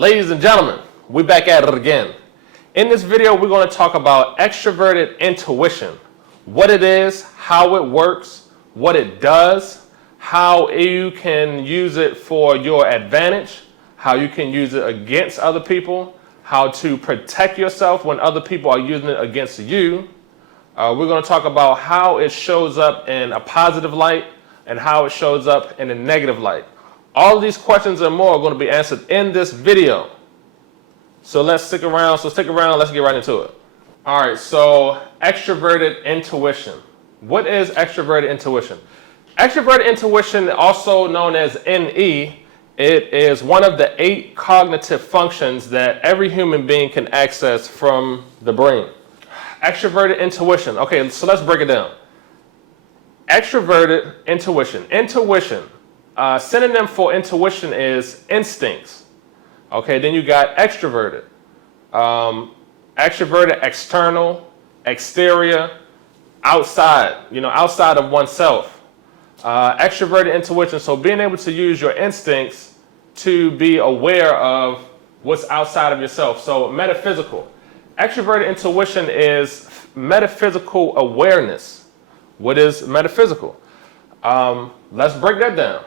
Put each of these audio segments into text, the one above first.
Ladies and gentlemen, we're back at it again. In this video, we're going to talk about extroverted intuition. What it is, how it works, what it does, how you can use it for your advantage, how you can use it against other people, how to protect yourself when other people are using it against you. We're going to talk about how it shows up in a positive light and how it shows up in a negative light. All of these questions and more are going to be answered in this video. So let's stick around. Let's get right into it. All right, so extroverted intuition. What is extroverted intuition? Extroverted intuition, also known as NE, it is one of the 8 cognitive functions that every human being can access from the brain. Extroverted intuition. Okay, so let's break it down. Extroverted intuition. Intuition. Synonym for intuition is instincts. Okay, then you got extroverted. Extroverted, external, exterior, outside, outside of oneself. Extroverted intuition, so being able to use your instincts to be aware of what's outside of yourself. So metaphysical. Extroverted intuition is metaphysical awareness. What is metaphysical? Let's break that down.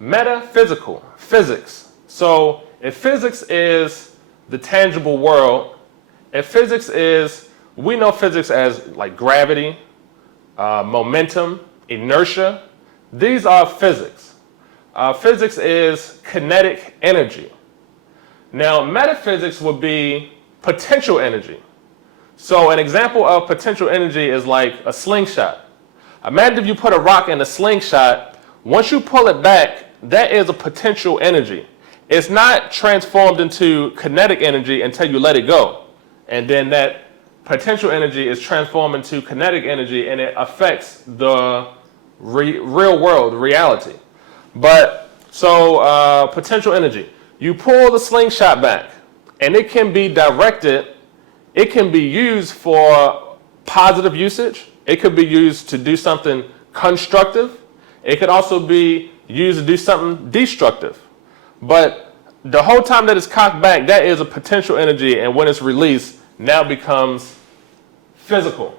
Metaphysical, physics. So if physics is the tangible world, we know physics as like gravity, momentum, inertia. These are physics. Physics is kinetic energy. Now, metaphysics would be potential energy. So an example of potential energy is like a slingshot. Imagine if you put a rock in a slingshot, once you pull it back, that is a potential energy. It's not transformed into kinetic energy until you let it go. And then that potential energy is transformed into kinetic energy and it affects the real world, reality. But so potential energy, you pull the slingshot back and it can be directed, it can be used for positive usage, it could be used to do something constructive, it could also be used to do something destructive. But the whole time that it's cocked back, that is a potential energy, and when it's released, now becomes physical.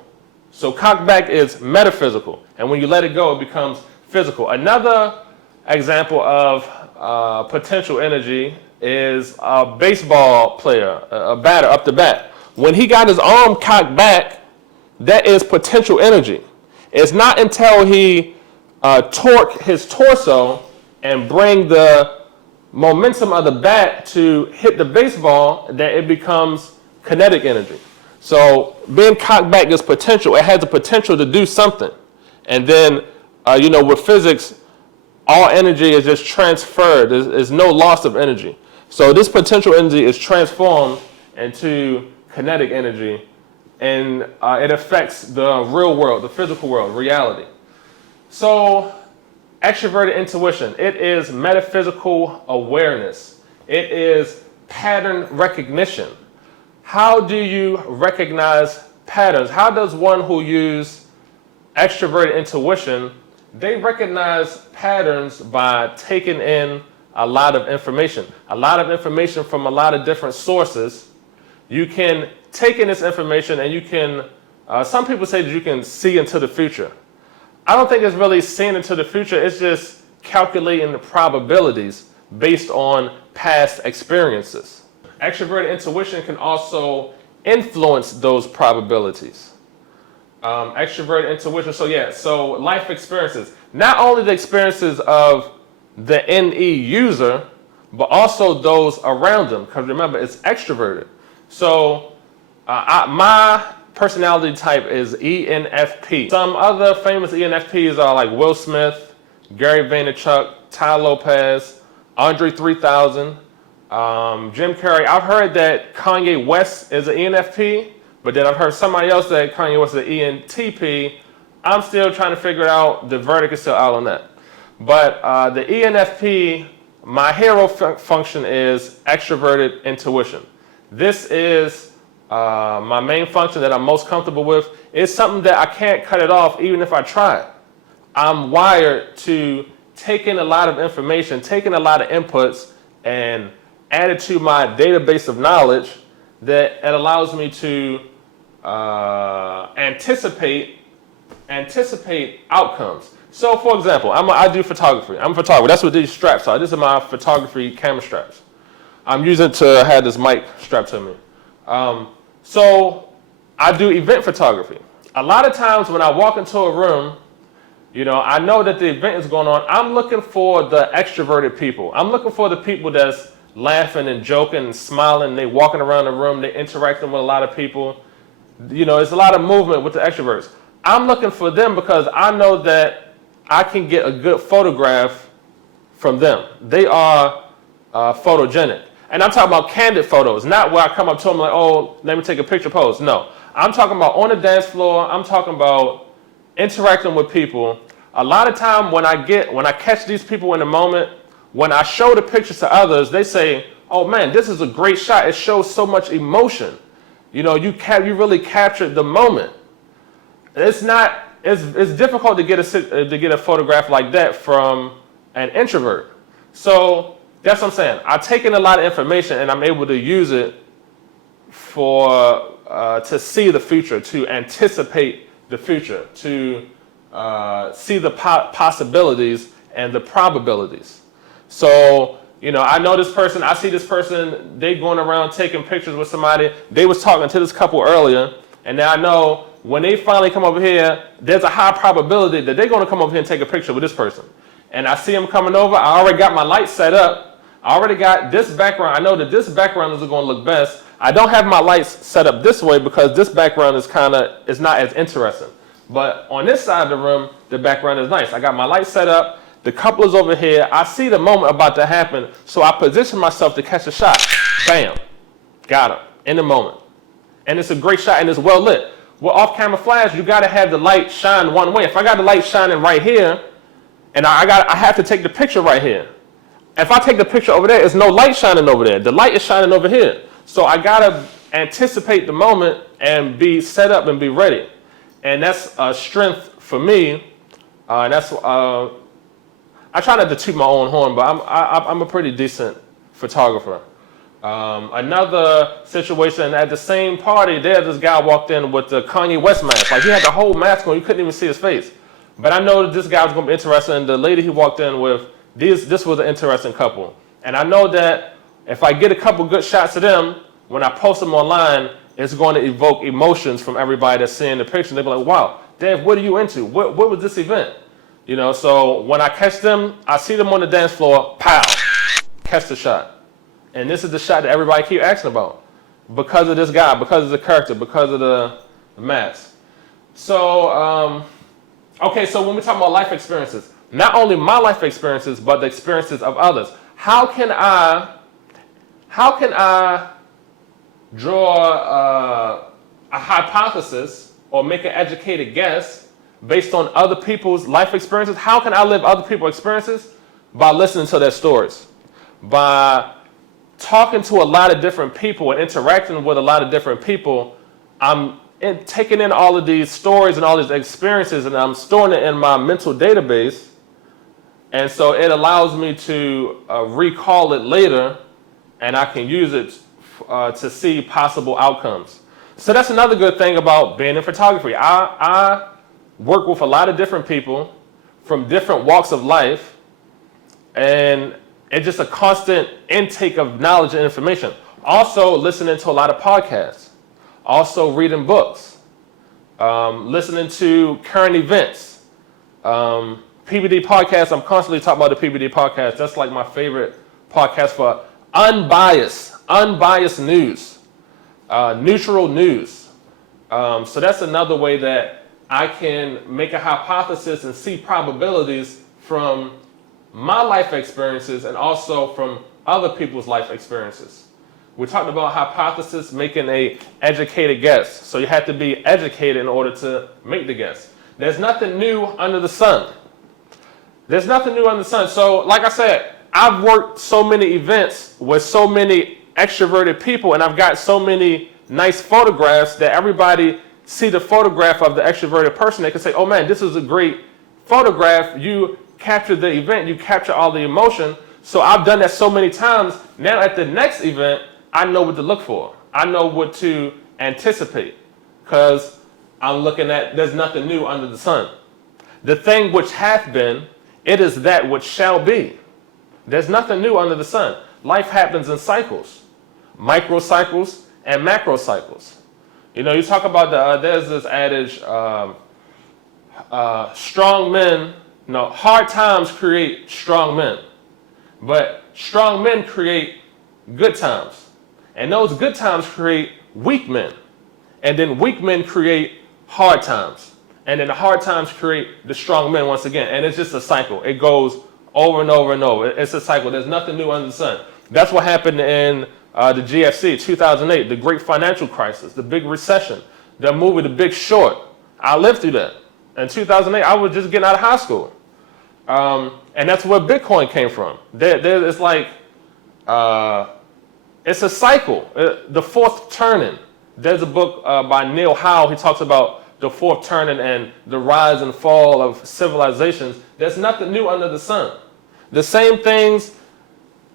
So cocked back is metaphysical, and when you let it go, it becomes physical. Another example of potential energy is a baseball player, a batter up the bat. When he got his arm cocked back, that is potential energy. It's not until he torque his torso and bring the momentum of the bat to hit the baseball that it becomes kinetic energy. So being cocked back is potential. It has the potential to do something. And then, with physics, all energy is just transferred. There's no loss of energy. So this potential energy is transformed into kinetic energy, and it affects the real world, the physical world, reality. So extroverted intuition, it is metaphysical awareness. It is pattern recognition. How do you recognize patterns? How does one who uses extroverted intuition, they recognize patterns by taking in a lot of information from a lot of different sources. You can take in this information and you can, some people say that you can see into the future. I don't think it's really seeing into the future. It's just calculating the probabilities based on past experiences. Extroverted intuition can also influence those probabilities. Extroverted intuition, so life experiences. Not only the experiences of the NE user, but also those around them. Because remember, it's extroverted. So my personality type is ENFP. Some other famous ENFPs are like Will Smith, Gary Vaynerchuk, Ty Lopez, Andre 3000, Jim Carrey. I've heard that Kanye West is an ENFP, but then I've heard somebody else that Kanye West is an ENTP. I'm still trying to figure it out. The verdict is still out on that. But the ENFP, my hero function is extroverted intuition. This is my main function that I'm most comfortable with. It's something that I can't cut it off even if I try. I'm wired to take in a lot of information, take in a lot of inputs, and added to my database of knowledge that it allows me to anticipate outcomes. So, for example, I do photography. I'm a photographer. That's what these straps are. These are my photography camera straps. I'm using to have this mic strapped to me. So I do event photography. A lot of times when I walk into a room, I know that the event is going on. I'm looking for the extroverted people. I'm looking for the people that's laughing and joking and smiling. They walking around the room. They interacting with a lot of people. There's a lot of movement with the extroverts. I'm looking for them because I know that I can get a good photograph from them. They are photogenic. And I'm talking about candid photos, not where I come up to them like, oh, let me take a picture pose. No, I'm talking about on the dance floor. I'm talking about interacting with people. A lot of time when I catch these people in the moment, when I show the pictures to others, they say, oh man, this is a great shot. It shows so much emotion. You really captured the moment. It's difficult to get a photograph like that from an introvert. So that's what I'm saying. I take in a lot of information and I'm able to use it to see the future, to anticipate the future, to see the possibilities and the probabilities. So, I know this person, I see this person, they going around taking pictures with somebody. They was talking to this couple earlier, and now I know when they finally come over here, there's a high probability that they're going to come over here and take a picture with this person. And I see them coming over. I already got my lights set up. I already got this background. I know that this background is going to look best. I don't have my lights set up this way because this background is not as interesting. But on this side of the room, the background is nice. I got my lights set up. The couple is over here. I see the moment about to happen, so I position myself to catch a shot. Bam. Got him in the moment. And it's a great shot and it's well lit. Well, off-camera flash, you got to have the light shine one way. If I got the light shining right here, and I have to take the picture right here. If I take the picture over there, there's no light shining over there. The light is shining over here. So I got to anticipate the moment and be set up and be ready. And that's a strength for me. I try not to toot my own horn, but I'm a pretty decent photographer. Another situation at the same party, this guy walked in with the Kanye West mask. Like he had the whole mask on, you couldn't even see his face. But I know that this guy was going to be interesting. And the lady he walked in with, this was an interesting couple. And I know that if I get a couple good shots of them, when I post them online, it's going to evoke emotions from everybody that's seeing the picture. They'll be like, wow, Dave, what are you into? What was this event? So when I catch them, I see them on the dance floor, pow, catch the shot. And this is the shot that everybody keep asking about because of this guy, because of the character, because of the mask. So, okay, so when we talk about life experiences, not only my life experiences, but the experiences of others. How can I draw a hypothesis or make an educated guess based on other people's life experiences? How can I live other people's experiences? By listening to their stories, by talking to a lot of different people and interacting with a lot of different people. I'm taking in all of these stories and all these experiences, and I'm storing it in my mental database. And so it allows me to recall it later, and I can use it to see possible outcomes. So that's another good thing about being in photography. I work with a lot of different people from different walks of life, and it's just a constant intake of knowledge and information. Also listening to a lot of podcasts, also reading books, listening to current events. PBD podcast, I'm constantly talking about the PBD podcast. That's like my favorite podcast for unbiased news, neutral news. So that's another way that I can make a hypothesis and see probabilities from my life experiences and also from other people's life experiences. We're talking about hypothesis, making a educated guess. So you have to be educated in order to make the guess. There's nothing new under the sun. There's nothing new under the sun. So like I said, I've worked so many events with so many extroverted people, and I've got so many nice photographs that everybody see the photograph of the extroverted person. They can say, oh man, this is a great photograph. You captured the event, you capture all the emotion. So I've done that so many times. Now at the next event, I know what to look for. I know what to anticipate because I'm looking at there's nothing new under the sun. The thing which hath been, it is that which shall be. There's nothing new under the sun. Life happens in cycles, microcycles and macro cycles. You know, you talk about there's this adage, strong men, no, hard times create strong men, but strong men create good times. And those good times create weak men. And then weak men create hard times. And then the hard times create the strong men once again. And it's just a cycle. It goes over and over and over. It's a cycle. There's nothing new under the sun. That's what happened in the GFC, 2008, the great financial crisis, the big recession, the movie The Big Short. I lived through that. In 2008, I was just getting out of high school. And that's where Bitcoin came from. It's like, it's a cycle. The fourth turning. There's a book by Neil Howe. He talks about the fourth turning and the rise and fall of civilizations. There's nothing new under the sun. The same things,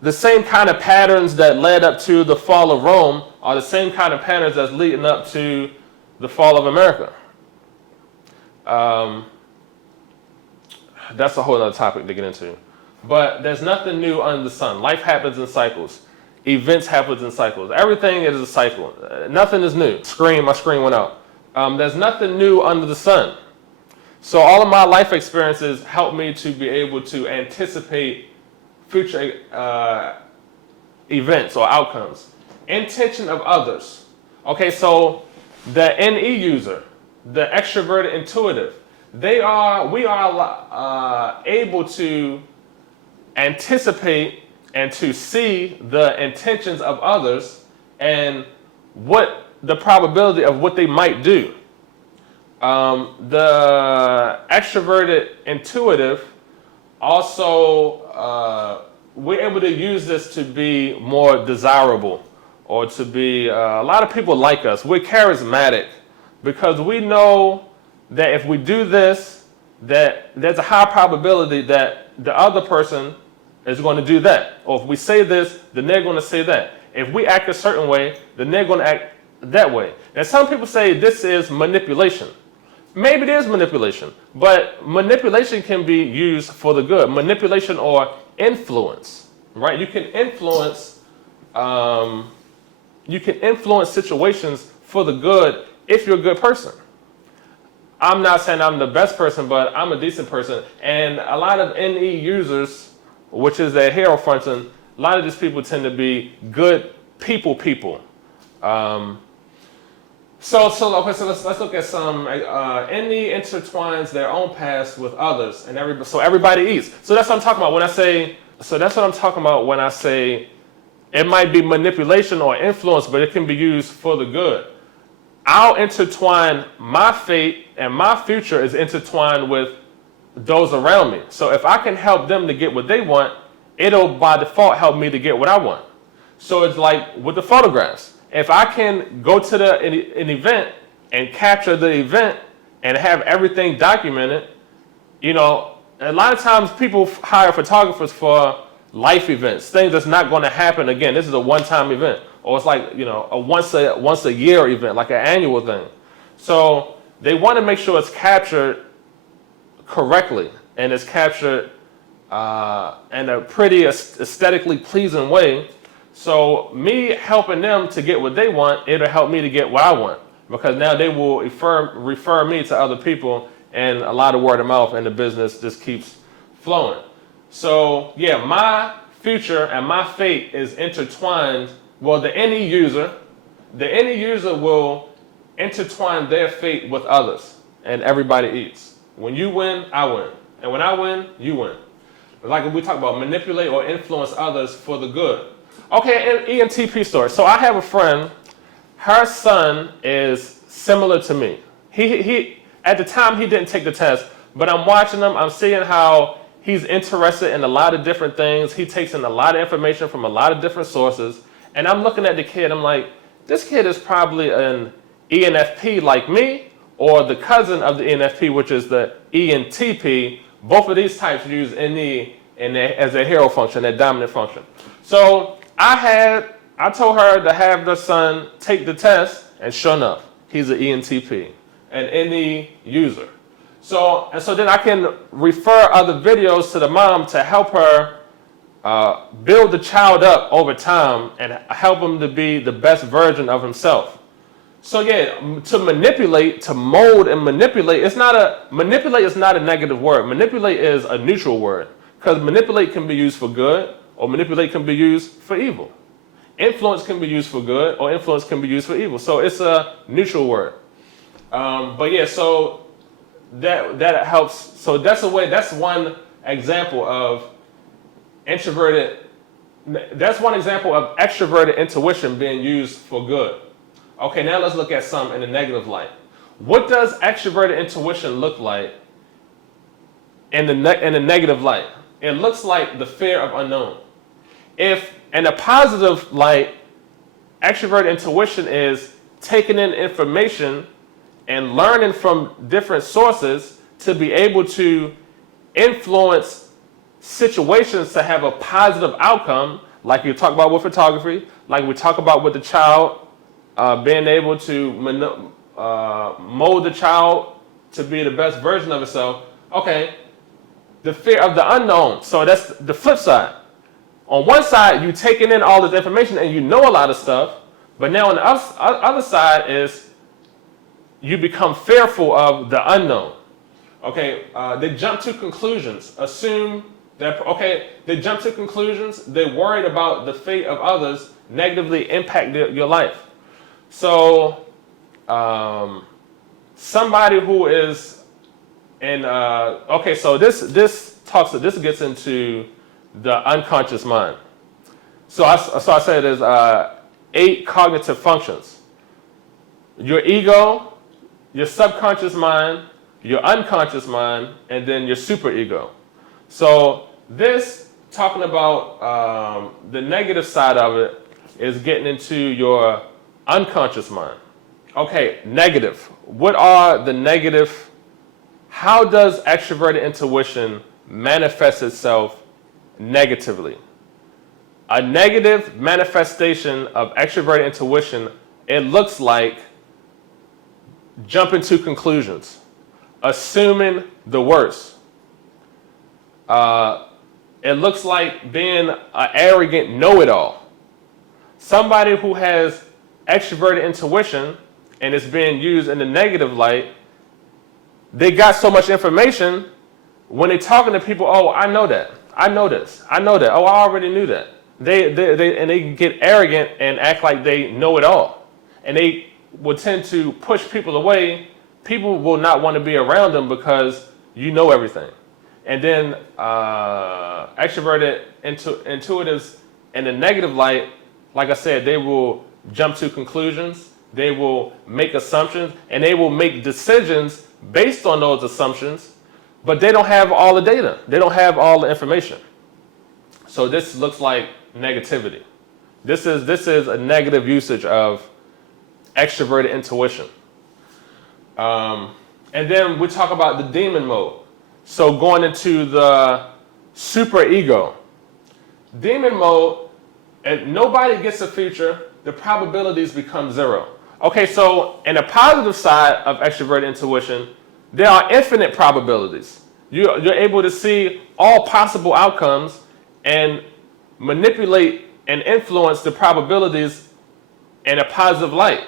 the same kind of patterns that led up to the fall of Rome are the same kind of patterns that's leading up to the fall of America. That's a whole other topic to get into. But there's nothing new under the sun. Life happens in cycles. Events happen in cycles. Everything is a cycle. Nothing is new. My screen went out. There's nothing new under the sun. So all of my life experiences help me to be able to anticipate future events or outcomes. Intention of others. Okay, so the NE user, the extroverted intuitive, we are able to anticipate and to see the intentions of others and what the probability of what they might do. The extroverted intuitive also, we're able to use this to be more desirable or to be, a lot of people like us. We're charismatic because we know that if we do this, that there's a high probability that the other person is going to do that. Or if we say this, then they're going to say that. If we act a certain way, then they're going to act that way. And some people say this is manipulation. Maybe it is manipulation, but manipulation can be used for the good. Manipulation or influence, right? You can influence situations for the good if you're a good person. I'm not saying I'm the best person, but I'm a decent person. And a lot of NE users, which is their hero function, a lot of these people tend to be good people. So let's look at some. NE intertwines their own past with others, and so everybody eats. So that's what I'm talking about when I say. So that's what I'm talking about when I say it might be manipulation or influence, but it can be used for the good. I'll intertwine my fate, and my future is intertwined with those around me. So if I can help them to get what they want, it'll by default help me to get what I want. So it's like with the photographs. If I can go to an event and capture the event and have everything documented, you know, a lot of times people hire photographers for life events, things that's not going to happen again. This is a one-time event. Or it's like, you know, a once a year event, like an annual thing. So they want to make sure it's captured correctly and it's captured in a pretty aesthetically pleasing way. So me helping them to get what they want, it'll help me to get what I want. Because now they will refer me to other people, and a lot of word of mouth, and the business just keeps flowing. So yeah, my future and my fate is intertwined. Well, the NE user will intertwine their fate with others, and everybody eats. When you win, I win. And when I win, you win. Like we talk about manipulate or influence others for the good. Okay, an ENTP story. So I have a friend, her son is similar to me. He at the time he didn't take the test, but I'm watching him, I'm seeing how he's interested in a lot of different things. He takes in a lot of information from a lot of different sources. And I'm looking at the kid, I'm like, this kid is probably an ENFP like me, or the cousin of the ENFP, which is the ENTP. Both of these types use NE as their hero function, their dominant function. So I told her to have the son take the test, and sure enough, he's an ENTP, an NE user. So then I can refer other videos to the mom to help her build the child up over time and help him to be the best version of himself. So yeah, to manipulate, to mold and manipulate, manipulate is not a negative word. Manipulate is a neutral word, because manipulate can be used for good, or manipulate can be used for evil. Influence can be used for good, or influence can be used for evil. So it's a neutral word. But yeah, so that helps. So that's one example of introverted. That's one example of extroverted intuition being used for good. Okay, now let's look at some in a negative light. What does extroverted intuition look like in the negative light? It looks like the fear of unknown. If in a positive light, extroverted intuition is taking in information and learning from different sources to be able to influence situations to have a positive outcome, like you talk about with photography, like we talk about with the child, being able to mold the child to be the best version of itself. Okay, the fear of the unknown. So that's the flip side. On one side, you're taking in all this information and you know a lot of stuff, but now on the other side is you become fearful of the unknown. Okay, they jump to conclusions, assume that, they jump to conclusions, they're worried about the fate of others negatively impact your life. So, somebody who is in, so this gets into the unconscious mind. So I said there's 8 cognitive functions. Your ego, your subconscious mind, your unconscious mind, and then your superego. So this, talking about the negative side of it, is getting into your unconscious mind. Okay, negative. What are the negative? How does extroverted intuition manifest itself negatively? A negative manifestation of extroverted intuition, it looks like jumping to conclusions, assuming the worst. It looks like being an arrogant know-it-all. Somebody who has extroverted intuition and it's being used in the negative light, they got so much information, when they're talking to people, oh, I know that, I know this, I know that, oh, I already knew that. They get arrogant and act like they know it all. And they will tend to push people away. People will not want to be around them because you know everything. And then extroverted intuitives in the negative light, like I said, they will jump to conclusions, they will make assumptions, and they will make decisions based on those assumptions, but they don't have all the data. They don't have all the information. So this looks like negativity. This is a negative usage of extroverted intuition. And then we talk about the demon mode. So going into the superego. Demon mode, and nobody gets a future, the probabilities become 0. Okay, so in the positive side of extroverted intuition, there are infinite probabilities. You're able to see all possible outcomes and manipulate and influence the probabilities in a positive light.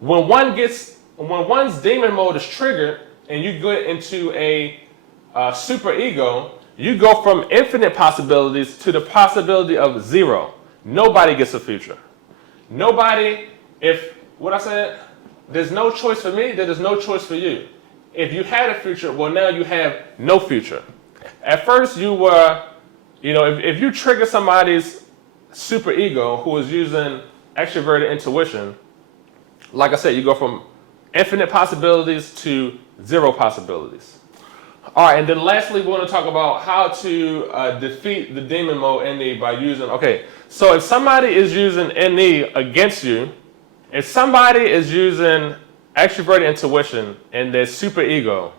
When one's demon mode is triggered and you get into a superego, you go from infinite possibilities to the possibility of 0. Nobody gets a future. Nobody, there's no choice for me, there's no choice for you. If you had a future, well, now you have no future. At first you were, if you trigger somebody's superego who is using extroverted intuition, like I said, you go from infinite possibilities to 0 possibilities. All right, and then lastly, we want to talk about how to defeat the demon mode NE by using, so if somebody is using NE against you, if somebody is using extroverted intuition and their superego,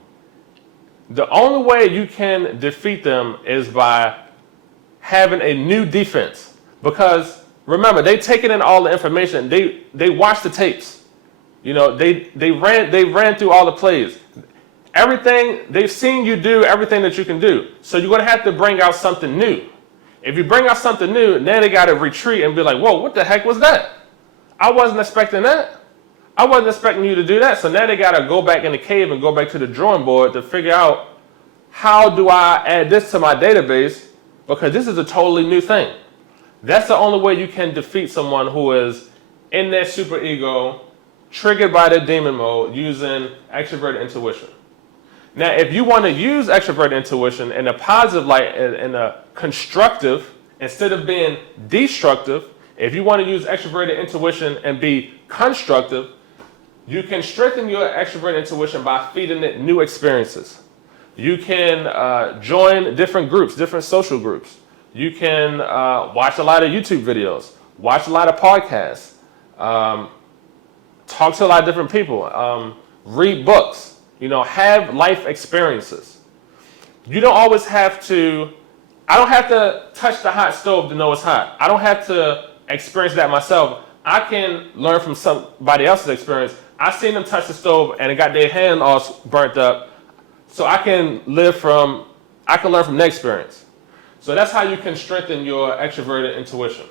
The only way you can defeat them is by having a new defense. Because remember, they taking in all the information. They watch the tapes. You know, they ran through all the plays. Everything, they've seen you do everything that you can do. So you're going to have to bring out something new. If you bring out something new, then they got to retreat and be like, whoa, what the heck was that? I wasn't expecting that. I wasn't expecting you to do that. So now they got to go back in the cave and go back to the drawing board to figure out, how do I add this to my database? Because this is a totally new thing. That's the only way you can defeat someone who is in their superego, triggered by their demon mode, using extroverted intuition. Now, if you want to use extroverted intuition in a positive light, in a constructive, instead of being destructive, if you want to use extroverted intuition and be constructive, you can strengthen your extroverted intuition by feeding it new experiences. You can join different groups, different social groups. You can watch a lot of YouTube videos, watch a lot of podcasts, talk to a lot of different people, read books. You know, have life experiences. You don't always have to, I don't have to touch the hot stove to know it's hot. I don't have to experience that myself. I can learn from somebody else's experience. I've seen them touch the stove and it got their hand all burnt up. So I can learn from their experience. So that's how you can strengthen your extroverted intuition.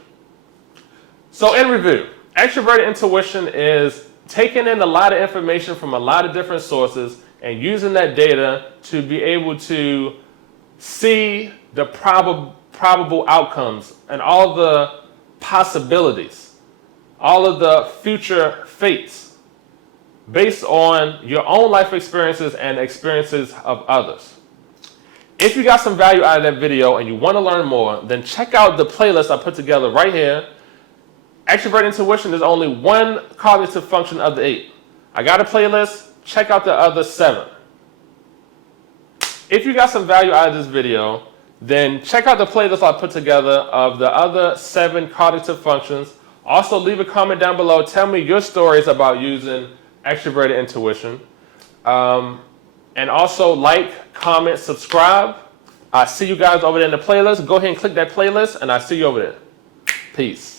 So in review, extroverted intuition is taking in a lot of information from a lot of different sources and using that data to be able to see the probable outcomes and all the possibilities, all of the future fates based on your own life experiences and experiences of others. If you got some value out of that video and you want to learn more, then check out the playlist I put together right here. Extroverted intuition is only one cognitive function of the 8. I got a playlist, check out the other 7. If you got some value out of this video, then check out the playlist I put together of the other 7 cognitive functions. Also leave a comment down below, tell me your stories about using extroverted intuition. And also like, comment, subscribe. I see you guys over there in the playlist. Go ahead and click that playlist and I see you over there. Peace.